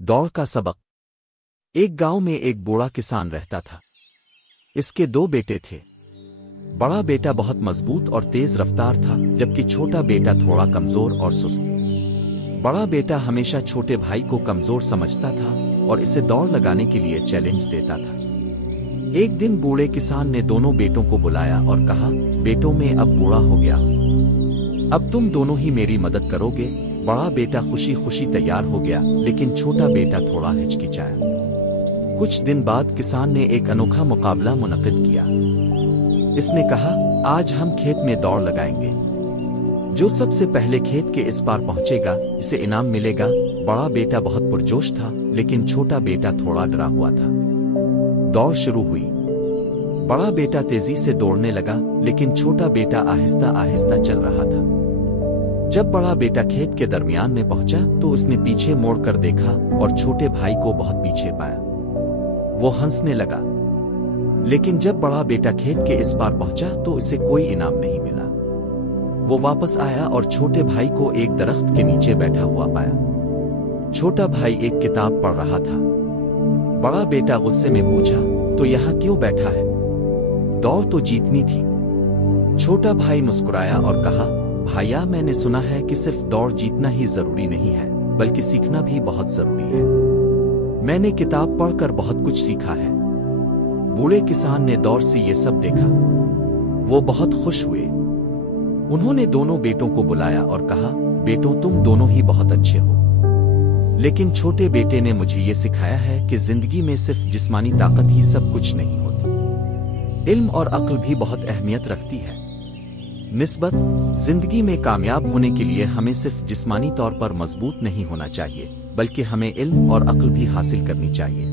दौड़ का सबक। एक गांव में एक बूढ़ा किसान रहता था। इसके दो बेटे थे। बड़ा बेटा बहुत मजबूत और तेज रफ्तार था, जबकि छोटा बेटा थोड़ा कमजोर और सुस्त। बड़ा बेटा हमेशा छोटे भाई को कमजोर समझता था और इसे दौड़ लगाने के लिए चैलेंज देता था। एक दिन बूढ़े किसान ने दोनों बेटों को बुलाया और कहा, बेटों मैं अब बूढ़ा हो गया हूं, अब तुम दोनों ही मेरी मदद करोगे। बड़ा बेटा खुशी खुशी तैयार हो गया, लेकिन छोटा बेटा थोड़ा हिचकिचाया। कुछ दिन बाद किसान ने एक अनोखा मुकाबला मुनक्किद किया। इसने कहा, आज हम खेत में दौड़ लगाएंगे। जो सबसे पहले खेत के इस पार पहुंचेगा इसे इनाम मिलेगा। बड़ा बेटा बहुत पुरजोश था, लेकिन छोटा बेटा थोड़ा डरा हुआ था। दौड़ शुरू हुई। बड़ा बेटा तेजी से दौड़ने लगा, लेकिन छोटा बेटा आहिस्ता आहिस्ता चल रहा था। जब बड़ा बेटा खेत के दरमियान में पहुंचा तो उसने पीछे मोड़कर देखा और छोटे भाई को बहुत पीछे पाया। वो हंसने लगा, लेकिन जब बड़ा बेटा खेत के इस पार पहुंचा तो इसे कोई इनाम नहीं मिला। वो वापस आया और छोटे भाई को एक दरख्त के नीचे बैठा हुआ पाया। छोटा भाई एक किताब पढ़ रहा था। बड़ा बेटा गुस्से में पूछा, तो यहाँ क्यों बैठा है? दौड़ तो जीतनी थी। छोटा भाई मुस्कुराया और कहा, भाइया, मैंने सुना है कि सिर्फ दौड़ जीतना ही जरूरी नहीं है, बल्कि सीखना भी बहुत जरूरी है। मैंने किताब पढ़कर बहुत कुछ सीखा है। बूढ़े किसान ने दौड़ से ये सब देखा। वो बहुत खुश हुए। उन्होंने दोनों बेटों को बुलाया और कहा, बेटों तुम दोनों ही बहुत अच्छे हो, लेकिन छोटे बेटे ने मुझे ये सिखाया है कि जिंदगी में सिर्फ जिस्मानी ताकत ही सब कुछ नहीं होती। इल्म और अक्ल भी बहुत अहमियत रखती है। निस्बत जिंदगी में कामयाब होने के लिए हमें सिर्फ जिस्मानी तौर पर मजबूत नहीं होना चाहिए, बल्कि हमें इल्म और अक्ल भी हासिल करनी चाहिए।